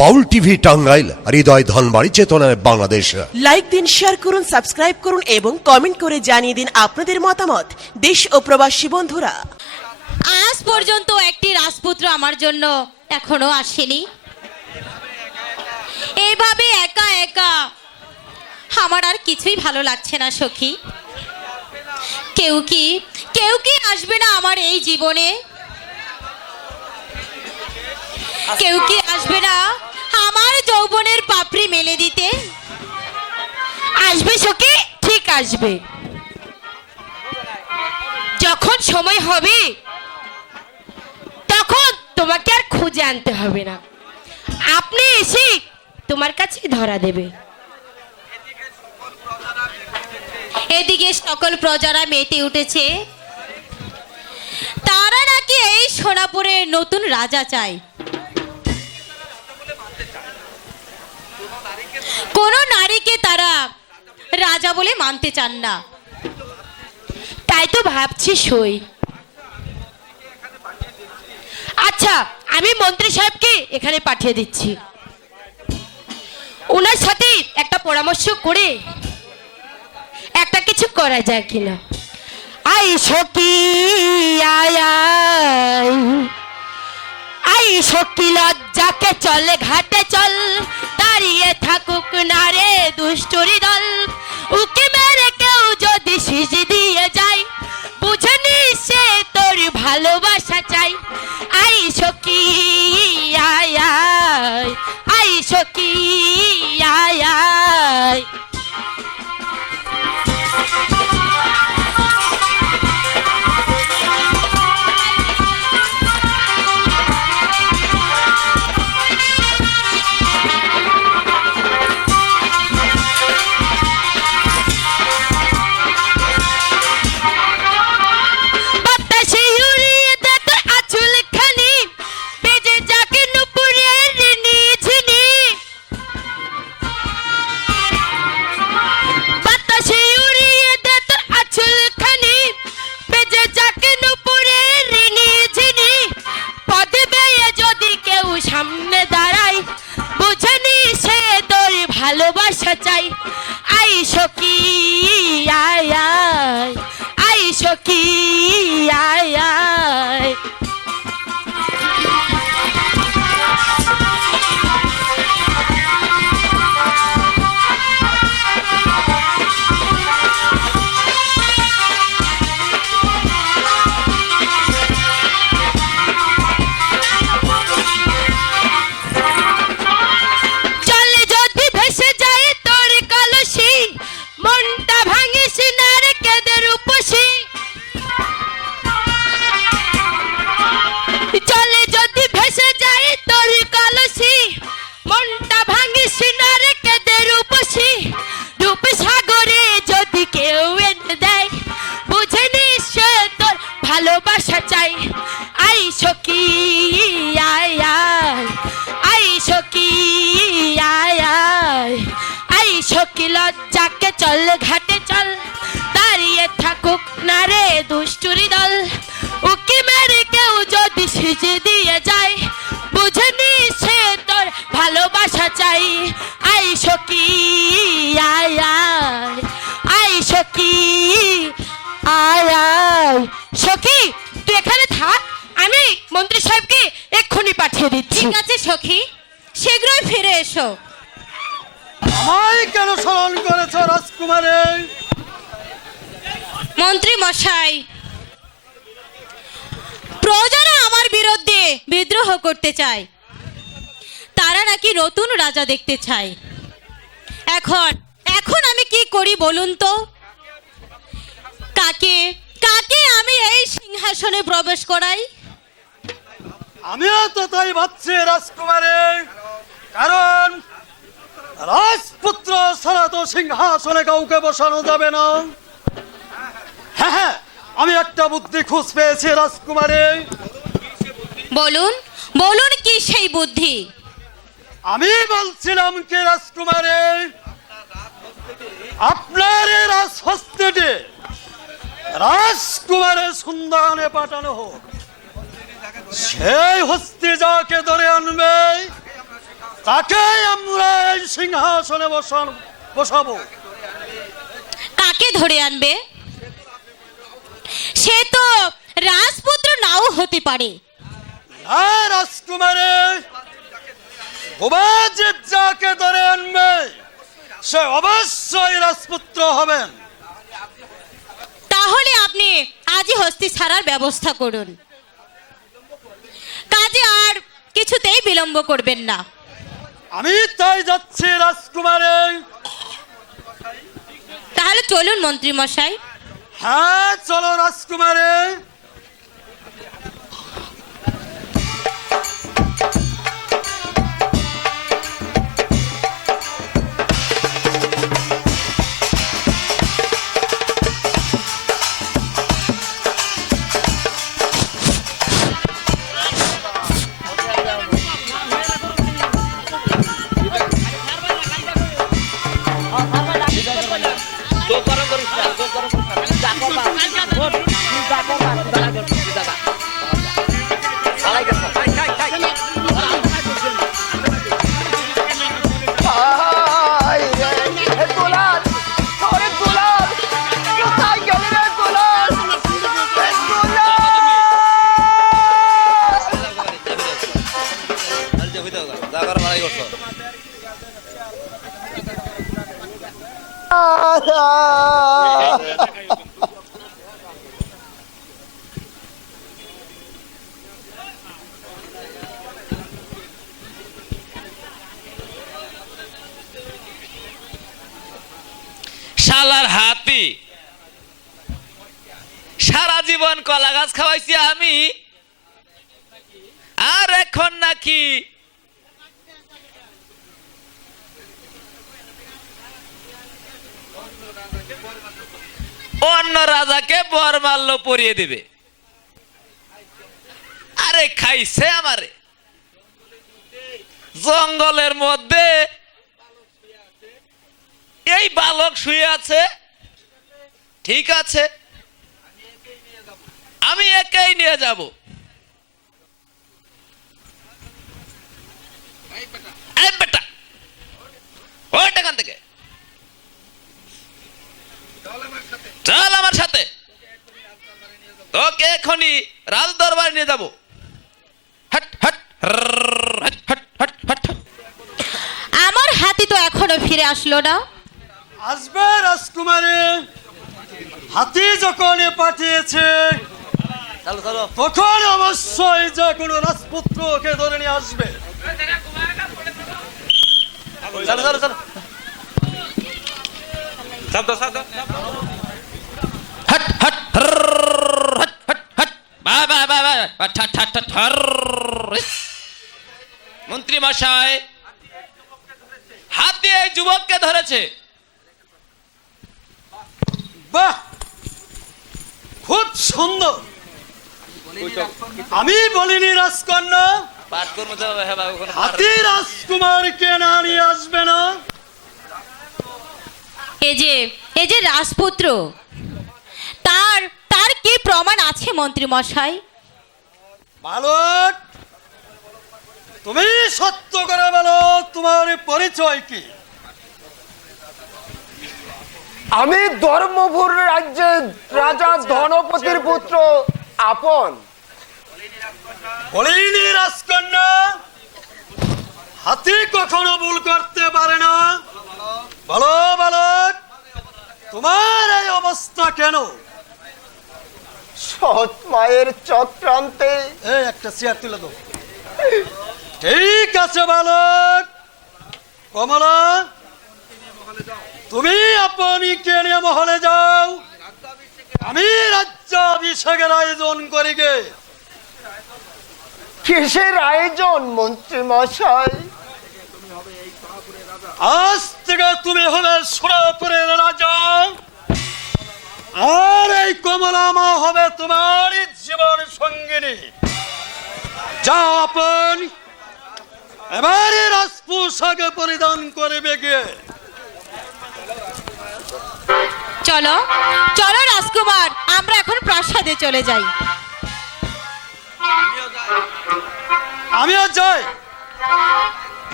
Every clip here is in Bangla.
বাউল টিভি টাঙ্গাইল হৃদয় ধনবাড়ি চেতনায় বাংলাদেশ। লাইক দিন শেয়ার করুন সাবস্ক্রাইব করুন এবং কমেন্ট করে জানিয়ে দিন আপনাদের মতামত। দেশ ও প্রবাসী বন্ধুরা। আজ পর্যন্ত একটি রাজপুত্র আমার জন্য এখনও আসেনি। এইভাবে একা একা আমার আর কিছুই ভালো লাগছে না সখী। কেউ কি কেউ কি আসবে না আমার এই জীবনে? কেউ কি আসবে না আমার যৌবনের পাপড়ি মেলে দিতে। আসবে সখী? ঠিক আসবে। যখন সময় হবে, তখন তোমাকে আর খুঁজে আনতে হবে না। আপনি এসে তোমার কাছে ধরা দেবে। এদিকে সকল প্রজারা মেতে উঠেছে। তারা নাকি এই সোনাপুরের নতুন রাজা চায়। কোন নারীকে তারা রাজা বলে মানতে চান না। তাই তো ভাবছি সই। আচ্ছা আমি মন্ত্রী সাহেবকে এখানে পাঠিয়ে দিচ্ছি। ওনার সাথে একটা পরামর্শ করে একটা কিছু করা যায় কিনা। আই সকি। আই সকি লজ্জাকে চলে, ঘাটে চল। দাঁড়িয়ে থাকুক না রে দুষ্টুরি এখানে থাক আমি মন্ত্রী সাহেবকে এক্ষুনি পাঠিয়ে দিচ্ছি। ঠিক আছে সখী। শীঘ্রই ফিরে এসো। আমায় কেন স্মরণ করেছ রাজকুমারে? মন্ত্রী মশাই প্রজারা আমার বিরুদ্ধে বিদ্রোহ করতে চায়। তারা নাকি নতুন রাজা দেখতে চায়। এখন এখন আমি কি করি বলুন তো? কাকে কাকে আমি এই সিংহাসনে প্রবেশ করাই? আমিও তো তাই ভাবছি রাজকুমারে। কারণ রাজপুত্র ছাড়া তো সিংহাসনে কাউকে বসানো যাবে না। হ্যাঁ হ্যাঁ আমি একটা বুদ্ধি খুঁজ পেয়েছি রাজকুমারে। বলুন বলুন কি সেই বুদ্ধি? আমি বলছিলাম কি রাজকুমারে আপনার এই রাজহস্তিটি রাজকুমারের সন্ধানে পাঠানো হোক। সেই হস্তি যাকে ধরে আনবে তাকে আমরা এই সিংহাসনে বসান বসাবো। কাকে ধরে আনবে? সে তো রাজপুত্র নাও হতে পারে। না রাজকুমারে যাকে ধরে আনবে সে অবশ্যই রাজপুত্র হবেন। তাহলে আপনি আজই হস্তি ছাড়ার ব্যবস্থা করুন। কাজে আর কিছুতেই বিলম্ব করবেন না। আমি তাই যাচ্ছি রাজকুমারে। তাহলে চলুন মন্ত্রী মশাই। হ্যাঁ চলো রাজকুমারে। অন্য রাজাকে বর মাল্য পরিয়ে দিবে। আরে খাইছে আমারে। জঙ্গলের মধ্যে এই বালক শুয়ে আছে। ঠিক আছে। আমি একাই নিয়ে যাব। বেটা। ওইটা থেকে? চল আমার সাথে। তোকে এখনই রাজ দরবারে নিয়ে যাব। হট হট হট হট হট হট হট। আমার হাতি তো এখনও ফিরে আসলো না। আসবে রাজকুমারে। হাতি যখন পাঠিয়েছে তখন অবশ্যই যে কোনো রাজপুত্রকে ধরে নিয়ে আসবে। হট হট হট হট হট বা বা বা বা বা, ঠট ঠট ঠট মন্ত্রী মশাই হাতে এই যুবককে ধরেছে। বাহ! খুব সুন্দর। আমি বলিনি রাজকন্যা। হাতি রাজকুমারকে না নিয়ে আসবে না। এ যে এ যে রাজপুত্র তার তার কি প্রমাণ আছে মন্ত্রী মশাই? বালক তুমি সত্য করে বলো তোমার পরিচয় কি? আমি ধর্মপুর রাজ্যের রাজা ধনপতির পুত্র আপন। বলিনি রাজকন্যা হাতি কখনো ভুল করতে পারে না। বলো বালক তোমার এই অবস্থা কেন? সৎ মায়ের চক্রান্তে। এই একটা চেয়ার তুলে দাও। ঠিক আছে বালক। কমলা তুমি আপনি কে নিয়ে মহলে যাও। আমি রাজ্য অভিষেকের আয়োজন করি গে কিসের আয়োজন মন্ত্রী মশাই? আজ থেকে তুমি হবে সুরাপুরের রাজা। আর এই কমলা মা হবে তোমার জীবন সঙ্গিনী। যাও আপন এবারে রাজপোশাকে পরিধান করবে গিয়ে চলো চলো রাজকুমার আমরা এখন প্রাসাদে চলে যাই। আমিও যাই?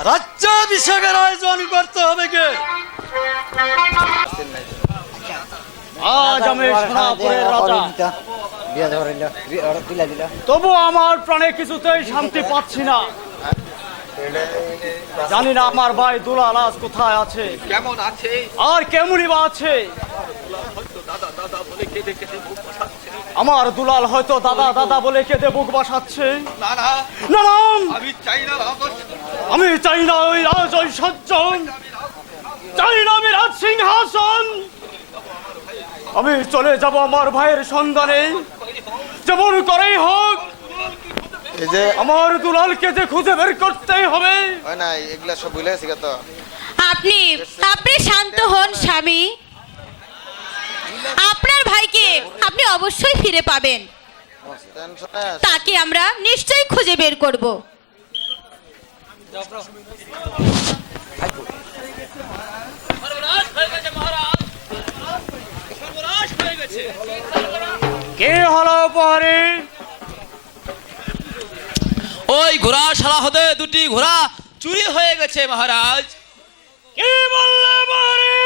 রাজ্যাভিষেকের আয়োজন করতে হবে কে? আজ আমি সোনাপুরের রাজা। তবু আমার প্রাণে কিছুতেই শান্তি পাচ্ছি না। জানি না আমার ভাই দুলাল আজ কোথায় আছে। কেমন আছে? আর কেমনই বা আছে। আমার দুলাল হয়তো দাদা দাদা বলে কেঁদে বুক বাসাচ্ছে। না না। আমি চাই না আমি চাই না ওই রাজ ওই সজ্জন চাই না আমি রাজ সিংহাসন। আমি চলে যাব আমার ভাইয়ের সন্ধানে। যেমন করেই হোক এই যে আমার দুলালকে যে খুঁজে বের করতেই হবে। হয় না এগুলা সব ভুলে গেছি তো। আপনি আপনি শান্ত হন স্বামী। আপনার ভাইকে আপনি অবশ্যই ফিরে পাবেন। তাকে আমরা নিশ্চয়ই খুঁজে বের করব। কে হলো পরে ওই ঘোড়া শালা হতে দুটি ঘোড়া চুরি হয়ে গেছে মহারাজ। কে বললে পরে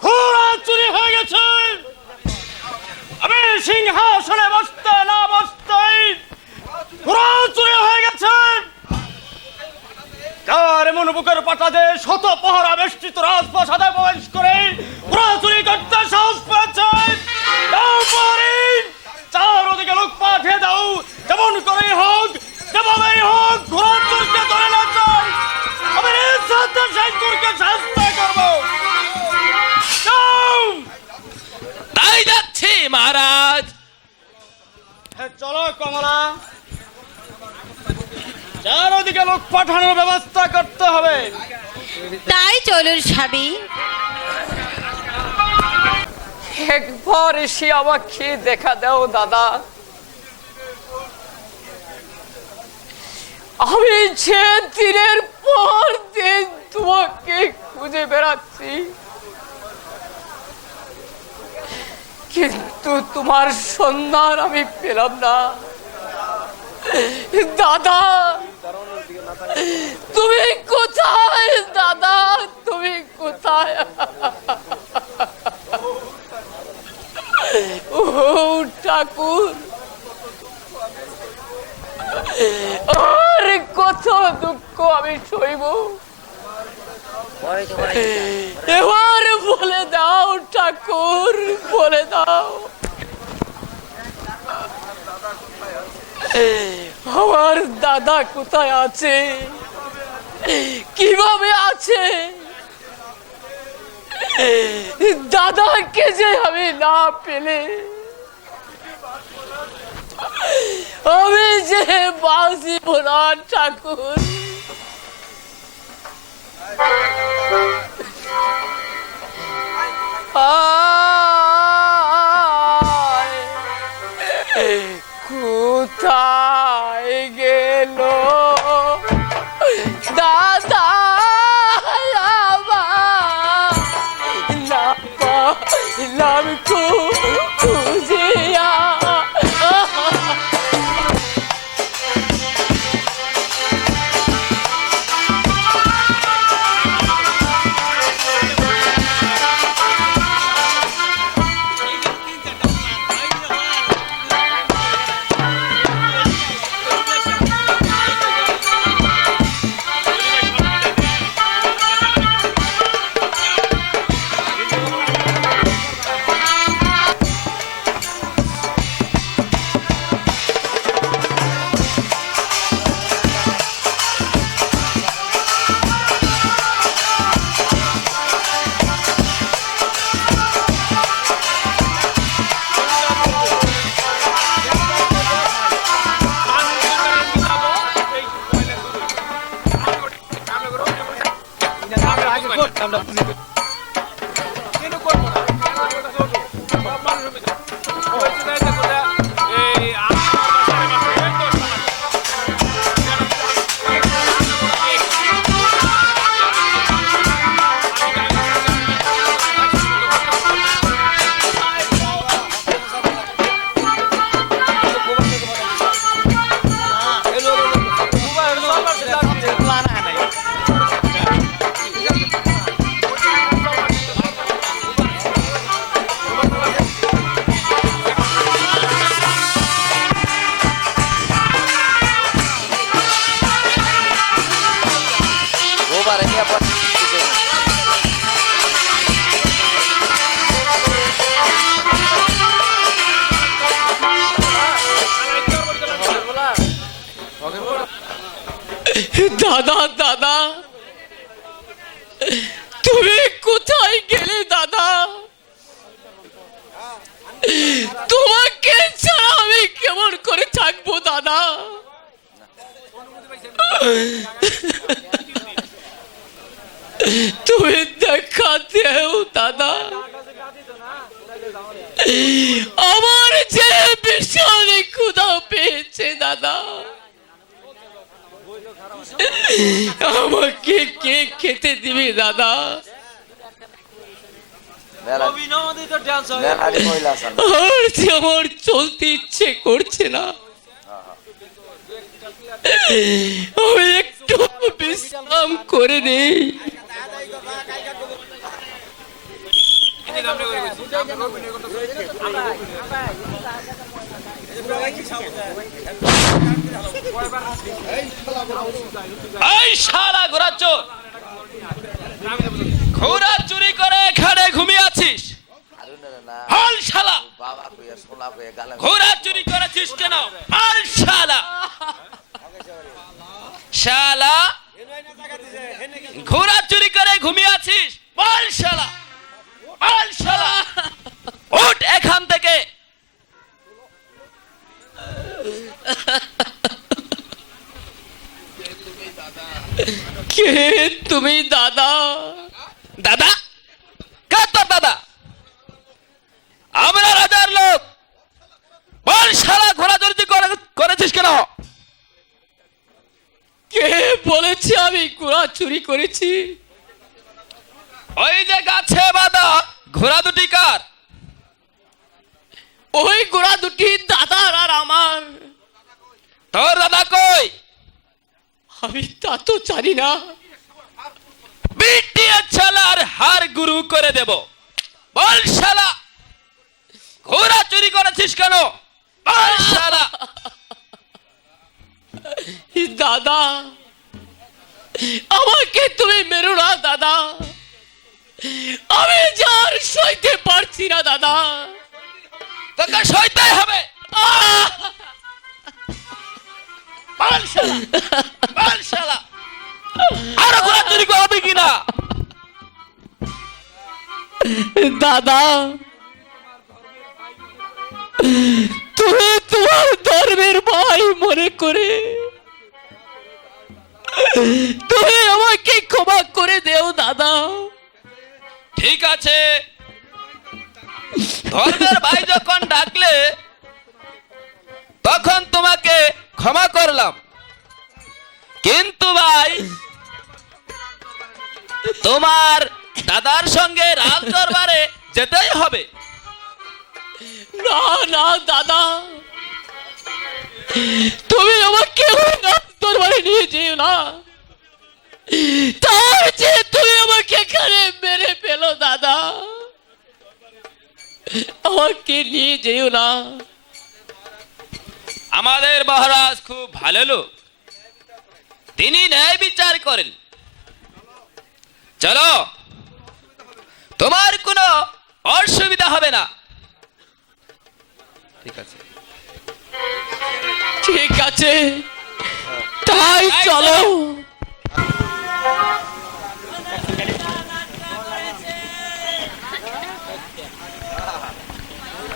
ঘোড়া চুরি হয়ে গেছে। আমি সিংহাসনে বসতে না বসতেই ঘোড়া চুরি হয়ে গেছে। কার এমন বুকের পাটাতে শত পহরা বেষ্টিত রাজপ্রাসাদে প্রবেশ করে চুরি করতে সাহস পেয়েছে। চারদিকে লোক পাঠিয়ে দাও। যেমন করেই হোক যেভাবেই হোক ঘোড়া চুরকে ধরে না চাই আমি সাথে সেই চুরকে শাস্তি করব! তাই যাচ্ছি মহারাজ। চলো কমলা। চারদিকে লোক পাঠানোর ব্যবস্থা করতে হবে। তাই চলুন স্বামী একবার এসে আমাকে দেখা দাও দাদা। আমি যে দিনের পর দিন তোমাকে খুঁজে বেড়াচ্ছি। কিন্তু তোমার সন্ধান আমি পেলাম না। দাদা তুমি কোথায় দাদা তুমি কোথায় ও ঠাকুর আর কত দুঃখ আমি সইব এবার বলে দাও ঠাকুর বলে দাও আমার দাদা কোথায় আছে? কীভাবে আছে? দাদাকে যে আমি না পেলে, আমি যে বাঁচিব না ঠাকুর। তুমি দেখা দেও দাদা। আমার যে ভীষণ ক্ষুধা পেয়েছে দাদা। আমাকে কে খেতে দিবে দাদা? আর যে আমার চলতে ইচ্ছে করছে না আমি একটু বিশ্রাম করে নেই। এই শালা ঘোড়া চোর করে এখানে ঘুমিয়ে আছিস? হল শালা! ঘোড়া চুরি করেছিস কেন? হল শালা! শালা। ঘোড়া চুরি করে ঘুমিয়ে আছিস? বল শালা। বল শালা। উঠ এখান থেকে। কে তুমি দাদা? দাদা? কে তোর দাদা? আমরা রাজার লোক। বল শালা ঘোড়া চুরি করে- করেছিস কেন? কে বলেছে আমি ঘোড়া চুরি করেছি? ওই যে গাছে বাঁধা ঘোড়া দুটি কার? ওই ঘোড়া দুটি দাদার আর আমার। তোর দাদা কই? আমি তা তো জানি না। বিটিয়ে ছালার হার গুরু করে দেব। বল শালা ঘোড়া চুরি করেছিস কেন? বল শালা। দাদা আমাকে তুমি মেরো না দাদা। আমি যার সইতে পারছি না দাদা। তোকে সইতে হবে কিনা? দাদা তুমি ধর্মের ভাই মনে করে। তুমি আমাকে ক্ষমা করে দেও দাদা। ঠিক আছে। ধর্মের ভাই যখন ডাকলে তখন তোমাকে ক্ষমা করলাম। কিন্তু ভাই তোমার দাদার সঙ্গে রাজ দরবারে যেতেই হবে। না না দাদা। তুমি আমাকে দরবারে নিয়ে যেও না। তার যে তুমি আমাকে এখানে মেরে পেল দাদা। আমাকে নিয়ে যেও না। আমাদের মহারাজ খুব ভালো লোক। তিনি ন্যায় বিচার করেন। চলো, তোমার কোনো অসুবিধা হবে না। ঠিক আছে। ঠিক আছে। তাই চলো।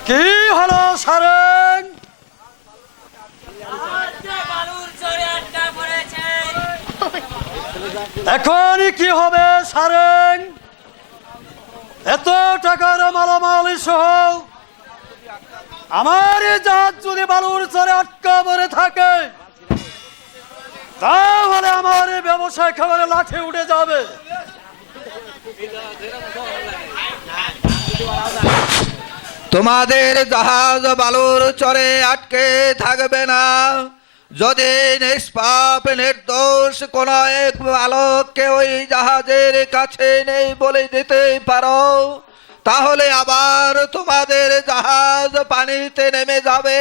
কি হলো সারেং এখনই কি হবে সারেং এত টাকার মালামাল সহ আমার জাহাজ যদি বালুর চরে আটকা পড়ে থাকে, তাহলে আমার ব্যবসায় খাবারে লাঠি উঠে যাবে। তোমাদের জাহাজ বালুর চরে আটকে থাকবে না। যদি নিষ্পাপ নির্দোষ কোন এক বালককে ওই জাহাজের কাছে নেই বলে দিতে পারো তাহলে আবার তোমাদের জাহাজ পানিতে নেমে যাবে।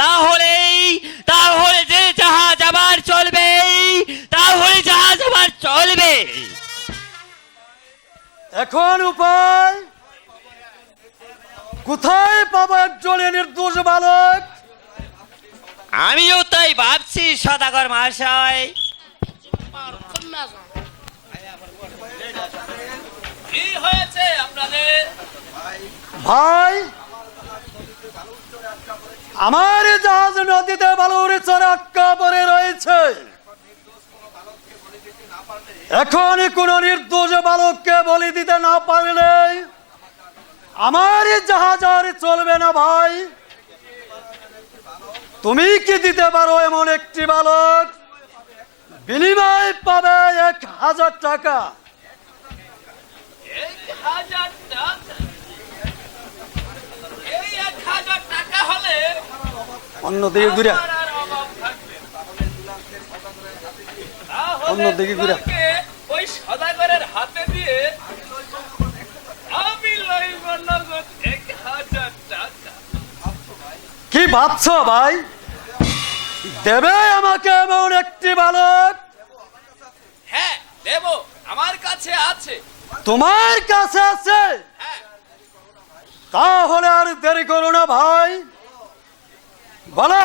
তাহলেই তাহলে যে জাহাজ আবার চলবে তাহলে জাহাজ আবার চলবে। এখন উপায় কোথায় পাবো একজন নির্দোষ বালক? আমিও তাই ভাবছি সদাগর মহাশয়। কি হয়েছে আপনাদের? ভাই আমার জাহাজ নদীতে বালুর চরে আটকা পড়ে রয়েছে। এখন কোন নির্দোষ বালককে বলি দিতে না পারলে আমার জাহাজ আর চলবে না ভাই। তুমি কি দিতে পারো এমন একটি বালক? বিনিময় পাবে এক হাজার টাকা। অন্যদিকে ঘুরে। অন্যদিকে ঘুরে। ওই সদাগরের হাতে দিয়ে কি ভাবছ ভাই? দেবে আমাকে এমন একটি বালক? হ্যাঁ দেব। আমার কাছে আছে। তোমার কাছে আছে? হ্যাঁ। তাহলে আর দেরি করো না ভাই। বলো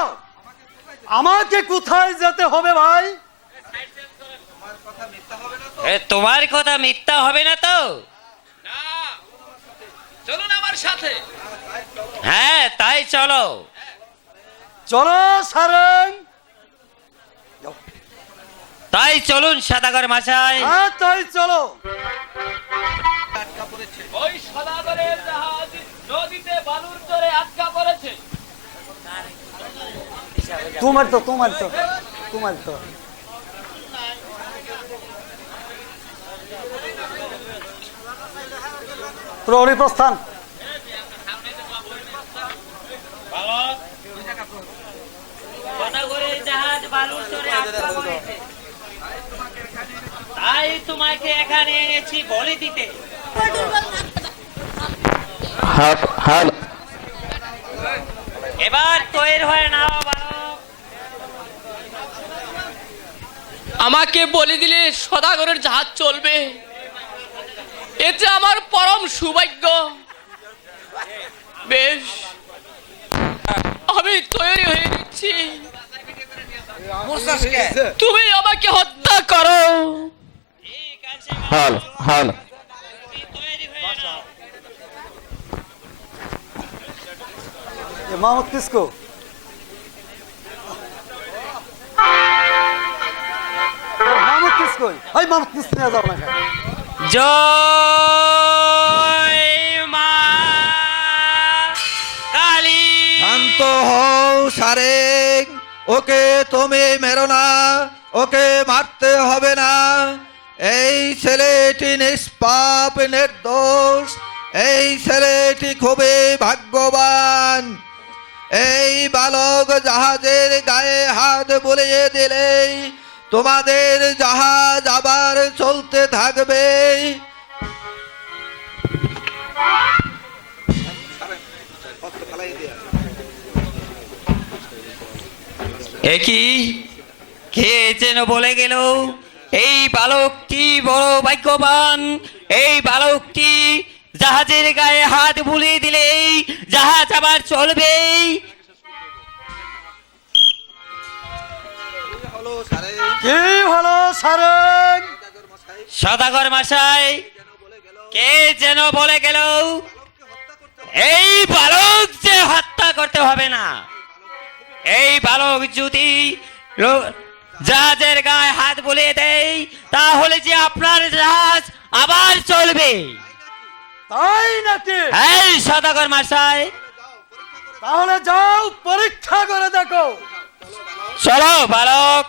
আমাকে কোথায় যেতে হবে ভাই? তোমার কথা মিথ্যা হবে না তো? না। চলুন আমার সাথে। হ্যাঁ তাই চলো। চলো সারেন তাই চলুন সদাগর মশাই। হ্যাঁ তাই চলো। ওই সদাগরের জাহাজ নদীতে বালুর চরে আটকা পড়েছে। তোমার তো তোমার তো তোমার তো। প্রহরী প্রস্থান সদাগরের জাহাজ বালুর চরে আটকা পড়েছে তাই তোমাকে এখানে এনেছি বলে দিতে। এবার তৈরি হয়ে নাও আমাকে বলে দিলে সদাগরের জাহাজ চলবে। এতে আমার পরম সৌভাগ্য। বেশ আমি তৈরি হয়ে নিচ্ছি তুমি আমাকে হত্যা করো। ঠিক আছে হাল হাল তৈরি হয়ে নাও मोहम्मद किसको मोहम्मद किसको भाई मोहम्मद किस ने जाओ ना জয় মা কালী শান্ত হও সারেং ওকে তুমি মেরো না ওকে মারতে হবে না এই ছেলেটি নিষ্পাপ, নির্দোষ। এই ছেলেটি খুবই ভাগ্যবান। এই বালক জাহাজের গায়ে হাত বুলিয়ে দিলেই তোমাদের জাহাজ আবার চলতে থাকবে। একই কে যেন বলে গেল? এই বালকটি বড় ভাগ্যবান? এই বালকটি জাহাজের গায়ে হাত বুলিয়ে দিলেই জাহাজ আবার চলবে কি হলো সারেন? সদাগর মশাই কে যেন বলে গেল এই বালক যে হত্যা করতে হবে না। এই বালক যদি জাহাজের গায়ে হাত বুলিয়ে দেই তাহলে যে আপনার জাহাজ আবার চলবে। তাই নাকি? এই সদাগর মাসাই তাহলে যাও পরীক্ষা করে দেখো। চলো বালক।